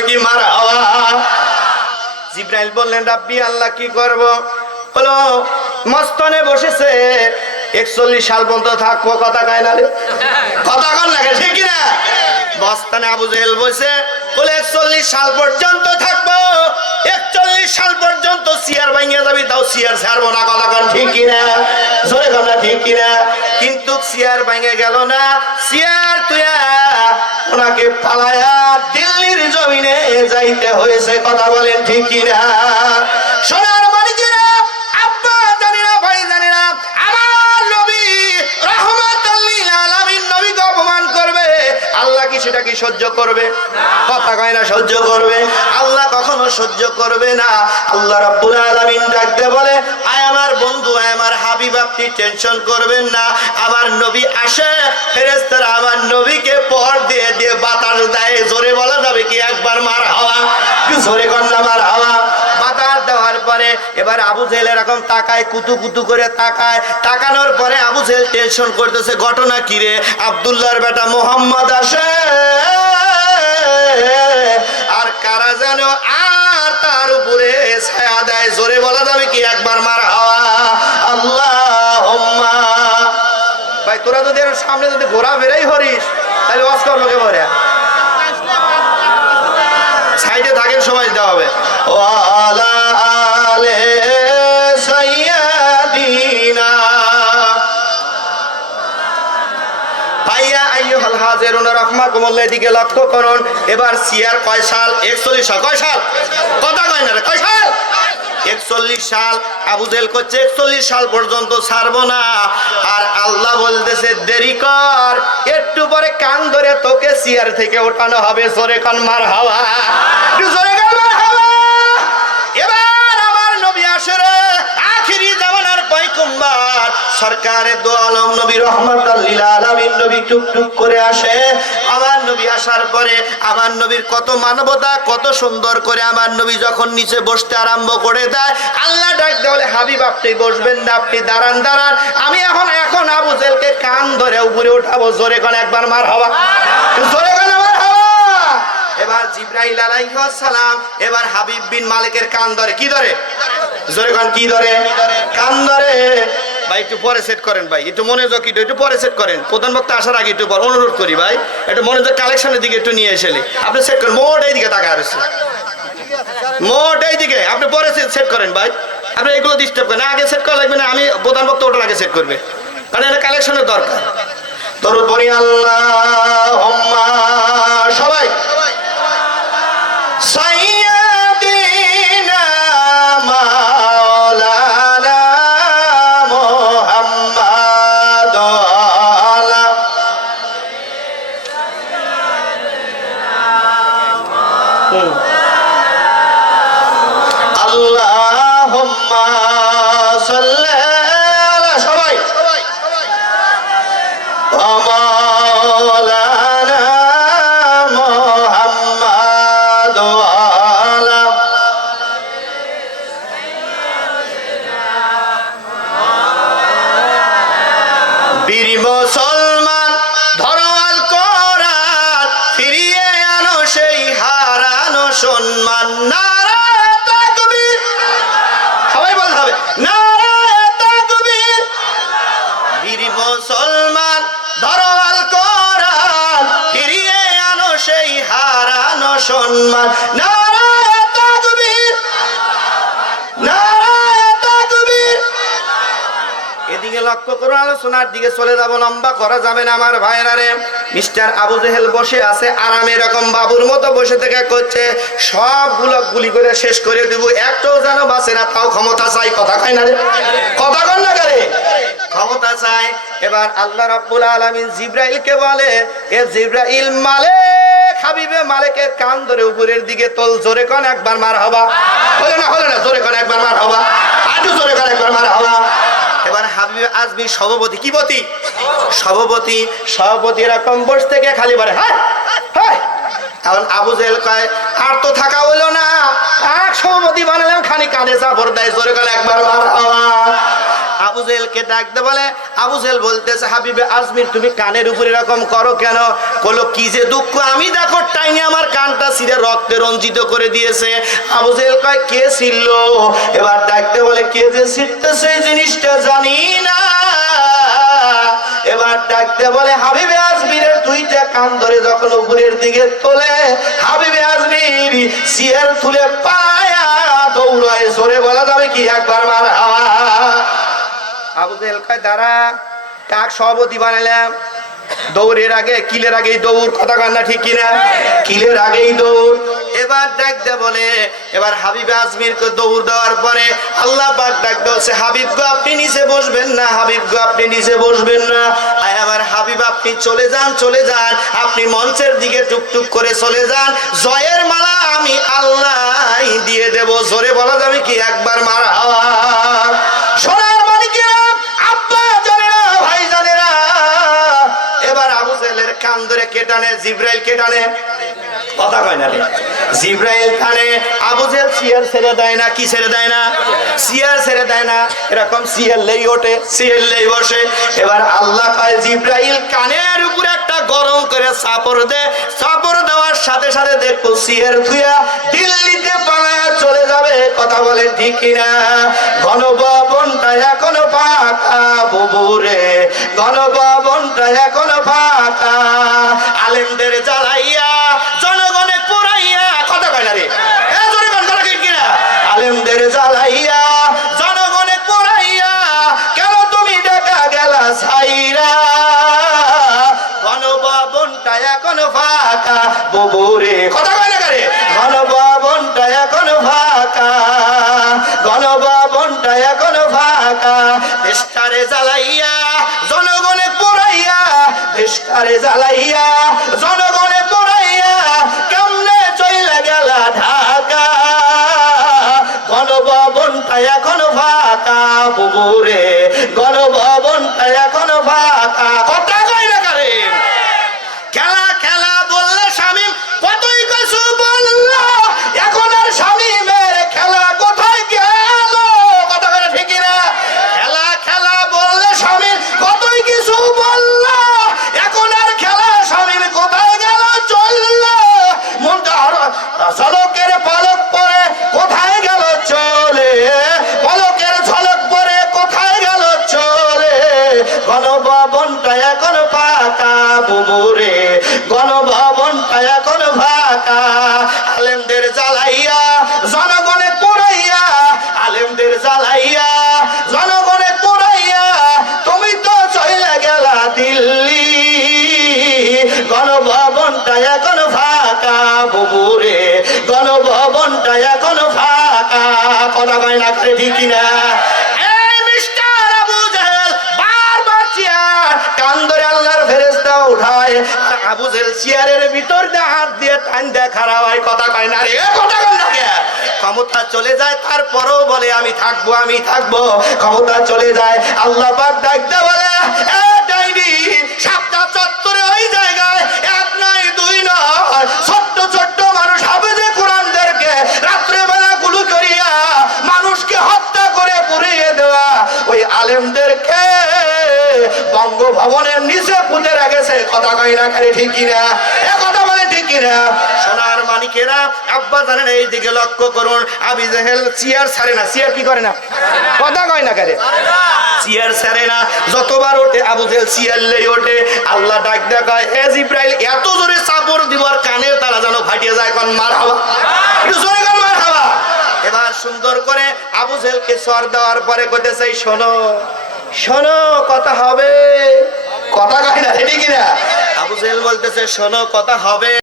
বলে কি মারহাবা। জিবরাইল বললেন রাব্বি আল্লাহ কি করব? বলো মস্তনে বসেছে 41 সাল পর্যন্ত থাকবো। কথা কয় না রে, কথা কন লাগে ঠিক কি না? মস্তনে আবু জেহেল বসে বলে 41 সাল পর্যন্ত থাকবো, 41 সাল পর্যন্ত সিয়ার ভাঙিয়ে যাবি, তাও সিয়ার ছাড়বো না। কথা কন ঠিক কি না? জোরে কন না ঠিক কি না? কিন্তু সিয়ার ভাঙে গেল না, সিয়ার তুইয়া ওনাকে পালায়া দিল্লির জমিনে যাইতে হয়েছে। কথা বলেন ঠিক কি না? সোনার মানিকেরা, আব্বা জানি না, ভাই জানি না, আমার নবী রাহমাতুল লিল আলামিন নবীকে অপমান করবে, আল্লাহ কি সেটা কি সহ্য করবে? কথা কয় না সহ্য করবে? আল্লাহ কখনো সহ্য করবে না। আল্লাহ রাব্বুল আলামিন ডাকতে বলে আয় আমার বন্ধু, আয় আমার হাবিব, আপনি টেনশন করবেন না। আমার নবী আসে, ফেরেশতারা আমার নবীকে পর দিয়ে দিয়ে বাতাস দেয়। জোরে বলা যাবে কি একবার মারহাবা? কি জোরে কর না মারহাবা। বাতাস দেওয়ার পরে এবার আবু জেহেল এরকম তাকায়, কুতু কুতু করে তাকায়। তাকানোর পরে আবু জেহেল টেনশন করতেছে, ঘটনা কি রে? আব্দুল্লাহর বেটা মুহাম্মদ আসে, আর কারা যেন আর তার উপরে ছায়া দেয়। জোরে বলা যাবে কি একবার মারহাবা? আল্লাহুম্মা। ভাই তোরা যদি এর সামনে যদি ঘোরাফেরাই হরিস তাহলে ওয়াজ করবো কে বলে? সাইডে থাকেন সবাই দেওয়া হবে। ওয়ালা আলে সাইয়্যিদিনা। ভাইয়া আইয়ুহাল হাজিরুনা রাহমাকুমুল্লাহ, এদিকে লক্ষ্য করুন। এবার সিয়ার কয় সাল? 41 সাল। কয় সাল? কথা কয় না রে, কয় সাল? 41 সাল। আবু জেহেল করছে 41 সাল পর্যন্ত ছাড়বো না। আর আল্লাহ বলতেছে দেরি কর, একটু পরে কান ধরে তোকে সিয়ার থেকে ওঠানো হবে। জোরে কান মারহাবা, একটু জোরে কান মারহাবা। এবার আমার নবী আসে রে, আখিরি জামানার পয়গম্বর সরকারে দো আলম নবী রাহমাতুল লিল আলামিন নবী টুকটুক করে আসে। আমার নবী আসার পরে আমার নবীর কত মানবতা, কত সুন্দর করে আমার নবী যখন নিচে বসতে আরম্ভ করে দেয়, আল্লাহ ডাক দেয় বলে হাবিব আপনি বসবেন না, আপনি দাঁড়ান দাঁড়ান, আমি এখন আবু জেহেলকে কান ধরে উপরে উঠাবো। জোরে কোন একবার মারহাবা, জোরে কোন মারহাবা। এবার জিবরাইল আলাইহিস সালাম এবার হাবিব বিন মালিকের কান ধরে। কি ধরে? জোরে কোন কি ধরে? কান ধরে। ভাই একটু পরে সেট করেন, ভাই একটু মনোযোগ, একটু পরে সেট করেন। প্রধান বক্তা আসার আগে একটু অনুরোধ করি ভাই, একটু মনোযোগ কালেকশনের দিকে একটু নিয়ে এসেলে আপনি সেট করেন। মোট এইদিকে তাকায় রয়েছে, মোট এইদিকে আপনি পরে সেট করেন ভাই। আপনি এগুলো ডিস্টার্ব করেন, আগে সেট করা লাগবে না, আমি প্রধান বক্তা ওটার আগে সেট করবে, কারণ এটা কালেকশনের দরকার। দরুদ পড়ি আল্লাহুম্মা। সবাই সাইয়্যিদিনা মাওলানা মুহাম্মদ আলা। আল্লাহুম্মা সাল্লি আলা। সবাই মাওলানা মুহাম্মদ আলা। বীর মুসলমান ধরো আল কোরআন, ফিরিয়ে আনো সেই হারানো সম্মান। নারায়ে তাকবীর, সবাই বলতে হবে নারায়ে তাকবীর। বীর মুসলমান ধরো আল কোরআন, ফিরিয়ে আনো সেই হারানো সম্মান। নারায়ে তাকবীর, নারায়ে তাকবীর। এদিকে লক্ষ্য করুন, আলোচনার দিকে চলে যাব, লম্বা করা যাবে না আমার ভাইরা রে। মিস্টার আবু জেহেল বসে আছে আরামে, এরকম বাবুর মতো বসে থেকে করছে সবগুলো গুলি করে শেষ করে দেবো, একটাও যেন বাঁচে না, তাও ক্ষমতা চাই। কথা কয় না রে, কথা কন না করে, ক্ষমতা চাই। এবার আল্লাহ রাব্বুল আলামিন জিবরাইলকে বলে, এ জিবরাইল মালিক হাবিবে মালিকের কান ধরে উপরের দিকে তোল। জোরে কোন একবার মারহাবা। হলো না, হলো না, জোরে কোন একবার মারহাবা, আরো জোরে কোন একবার মারহাবা। এবার হাবিব আজমি সভাপতি, কি পতি? সভাপতি। সভাপতি এরকম বসে থেকে খালি বলে হ্যাঁ হ্যাঁ। এখন আবু জেহেল কয় আর তো থাকা হইলো না, এক সভাপতি বানালাম, খালি কাঁধে চাপড় দেয়। জোরে কোন একবার মারহাবা। আবু জেহেলকে ডাকতে বলে, আবু জেহেল বলতেছে হাবিবে আজমির তুমি কানের উপর এরকম করো কেন? বলো কি যে দুঃখ, আমি দেখো টাইনে আমার কানটা ছিঁড়ে রক্তে রঞ্জিত করে দিয়েছে। আবু জেহেল কয় কে ছিল? এবার ডাকতে বলে কে যে ছিঁড়তে সেই জিনিসটা জানি না। এবার ডাকতে বলে হাবিবে আজমিরের দুইটা কান ধরে যখন উপরের দিকে তোলে, হাবিবে আজমির সিয়ার তুলে পায়া দৌড়ায়। জোরে বলা যাবে কি একবার মারহাবা? আবু জেহেল কয় দাঁড়া, কাক সভাপতি বানালাম, দৌড়ের আগে কিলের আগেই দৌড়, কথা কান্না ঠিক কিনা? কিলের আগেই দৌড়। এবার ডাকতে বলে, এবার হাবিব আজমিরকে দৌড় দেওয়ার পরে আল্লাহ পাক ডাকতে বলছে হাবিব গো আপনি নিচে বসবেন না, হাবিব গো আপনি নিচে বসবেন না। আয় আমার হাবিব আপনি চলে যান, চলে যান, আপনি মঞ্চের দিকে টুকটুক করে চলে যান, জয়ের মালা আমি আল্লাহ দিয়ে দেব। জোরে বলা যাবে কি একবার মারহাবা? সোনার মানিকেরা, আব্বা জানেরা, ভাই জানেরা, এবার আবু জেহেলের কান ধরে কে টানে? জিবরাইল কে টানে? কথা কয় না রে। জিবরাইল টানে। আবু জেহেল সিয়ার ছেড়ে দেয় না। কি ছেড়ে দেয় না? সিয়ার ছেড়ে দেয় না। এরকম সিয়ার লেই ওঠে, সিয়ার লেই বসে। এবার আল্লাহ কয় জিবরাইল কানের উপরে একটা গরম করে চাপড় দে। চাপড় দেওয়ার সাথে সাথে দেখো সিয়ার থুয়া দিল্লিতে পালায়া চলে যাবে। কথা বলে ঠিক কিনা? গণভবনটা এখনো ফাঁকা বুবুরে, গণভবনটা এখনো ফাঁকা। আলেমদের জ্বালাইয়া জনগণে পুরাইয়া, কথা কয় না রে, জনগণ কথা ঠিক কিনা? আলেমদের জ্বালাইয়া জনগণে পুরাইয়া কেন তুমি দেখা গেলা ছাইরা? গণভবনটা এখনো ফাঁকা বুবুরে, কথা কয় না রে, গণভবনটা এখনো ফাঁকা, গণভবনটা এখনো ফাঁকা। দেশটারে জ্বালাইয়া জনগণে পুরাইয়া, দেশটারে জ্বালাইয়া জনগণে পুরাইয়া কেমনে চইলা গেলা ঢাকা? গণভবনটা এখনো ফাঁকা বুবুরে, গণভবনটা এখনো ফাঁকা। কথা কয় না কারে? খেলা খেলা বললে শামীম কতই কিছু বলল, এখন আর শামীমের খেলা কোথায় গেল? কথা বলে ঠিক না? খেলা খেলা বললে শামীম কতই কিছু বলল, এখন আর খেলা শামীম কোথায় গেল? চলল মনটা ঝলকের পালক পরে কোথায় গেল চলে, পলকের ঝলক পরে কোথায় গেল চলে। গণভবনটা এখন ফাঁকা বুবুরে, গণভবনটা এখন ফাঁকা। আলেমদের জ্বালাইয়া জনগণে পুরাইয়া, আলেমদের জ্বালাইয়া জনগণে পুরাইয়া তুমি তো চলে গেলা দিল্লি। গণভবনটা এখন ফাঁকা বুবুরে, গণভবনটা এখন ফাঁকা। কথা কয় না করে ঠিক কিনা? উঠায় আবু জেহেল চেয়ারের ভিতর দিয়ে হাত দিয়ে টান দিয়ে খাড়া হয়। কথা কয় না রে, কথা কয় না কে? ক্ষমতা চলে যায় তারপরও বলে আমি থাকবো, আমি থাকবো। ক্ষমতা চলে যায়, আল্লাহ পাক ডাকতে বলে এ ডাইনি, সাতটা চত্বরে ওই জায়গায় এক নয় দুই নয় ছোট্ট ছোট্ট মানুষ হাফেজে কোরআনদেরকে রাত্রে বেলা গুলি করিয়া মানুষকে হত্যা করে পুড়িয়ে দেওয়া ওই আলেমদেরকে বঙ্গভবনের নিচে পুঁতে রেখেছে। কথা কয় না খালি ঠিক কিনা? এ কথা বলে ঠিক কিনা? সোনার মানিকেরা, আব্বা জানেন এই দিকে লক্ষ্য করুন। আবু জেহেল চেয়ার ছাড়ে না। চেয়ার কি করে না? কথা কয় না খালি চেয়ার ছাড়ে না। যতবার ওঠে আবু জেহেল চেয়ার লেই ওঠে। আল্লাহ ডাক দেখায় হে জিবরাইল এত জোরে চাপড় দিবার কানের তালা যেন ফাটিয়ে যায়। কোন মারহাবা, একটু জোরে কোন মারহাবা। এবার সুন্দর করে আবু জেহেলকে সর দেওয়ার পরে কইতেছে শোনো শোনো কথা হবে। কথা কয় না ঠিক কিনা? আবু জেহেল বলতেছে শোনো কথা হবে।